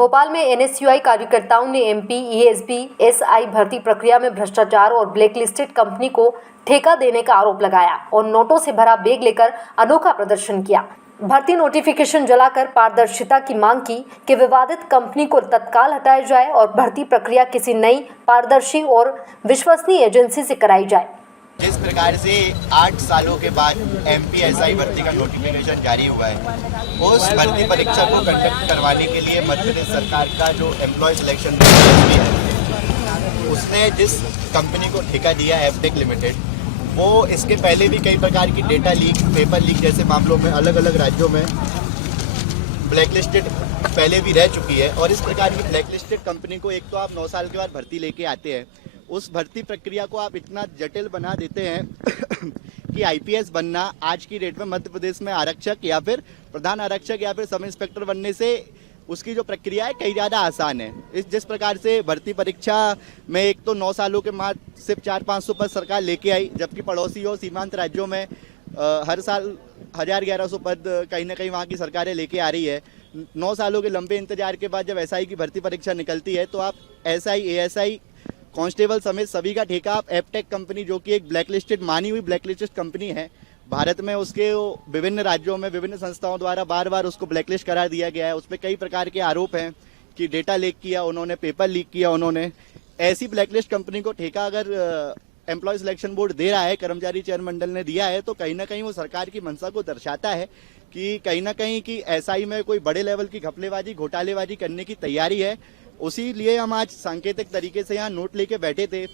भोपाल में एनएसयूआई कार्यकर्ताओं ने एमपी ईएसबी एसआई भर्ती प्रक्रिया में भ्रष्टाचार और ब्लैकलिस्टेड कंपनी को ठेका देने का आरोप लगाया और नोटों से भरा बैग लेकर अनोखा प्रदर्शन किया। भर्ती नोटिफिकेशन जलाकर पारदर्शिता की मांग की कि विवादित कंपनी को तत्काल हटाया जाए और भर्ती प्रक्रिया किसी नई पारदर्शी और विश्वसनीय एजेंसी से कराई जाए। जिस प्रकार से 8 सालों के बाद एमपीएसआई भर्ती का नोटिफिकेशन जारी हुआ है, उस भर्ती परीक्षा को कंडक्ट करवाने के लिए मध्य प्रदेश सरकार का जो एम्प्लॉय सिलेक्शन बोर्ड है, उसने जिस कंपनी को ठेका दिया है एफटेक लिमिटेड, वो इसके पहले भी कई प्रकार की डेटा लीक, पेपर लीक जैसे मामलों में अलग अलग राज्यों में ब्लैकलिस्टेड पहले भी रह चुकी है। और इस प्रकार की ब्लैकलिस्टेड कंपनी को एक तो आप 9 साल के बाद भर्ती लेके आते हैं, उस भर्ती प्रक्रिया को आप इतना जटिल बना देते हैं कि आईपीएस बनना आज की डेट में मध्य प्रदेश में आरक्षक या फिर प्रधान आरक्षक या फिर सब इंस्पेक्टर बनने से उसकी जो प्रक्रिया है कई ज़्यादा आसान है। जिस प्रकार से भर्ती परीक्षा में एक तो 9 सालों के बाद सिर्फ 400-500 पद सरकार लेके आई, जबकि पड़ोसी और सीमांत राज्यों में हर साल 1000-1100 पद कहीं ना कहीं वहाँ की सरकारें लेके आ रही है। 9 सालों के लंबे इंतजार के बाद जब एसआई की भर्ती परीक्षा निकलती है तो आप एसआई, एएसआई, कांस्टेबल समेत सभी का ठेका आप एफटेक कंपनी, जो कि एक ब्लैकलिस्टेड मानी हुई ब्लैकलिस्टेड कंपनी है भारत में, उसके विभिन्न राज्यों में विभिन्न संस्थाओं द्वारा बार बार उसको ब्लैकलिस्ट करा दिया गया है। उस पर कई प्रकार के आरोप हैं कि डेटा लीक किया उन्होंने, पेपर लीक किया उन्होंने। ऐसी ब्लैकलिस्ट कंपनी को ठेका अगर एम्प्लॉय सिलेक्शन बोर्ड दे रहा है, कर्मचारी चयन मंडल ने दिया है, तो कहीं ना कहीं वो सरकार की मंशा को दर्शाता है कि कहीं ना कहीं की एसआई में कोई बड़े लेवल की घपलेबाजी, घोटालेबाजी करने की तैयारी है। उसी लिए हम आज सांकेतिक तरीके से यहाँ नोट लेके बैठे थे।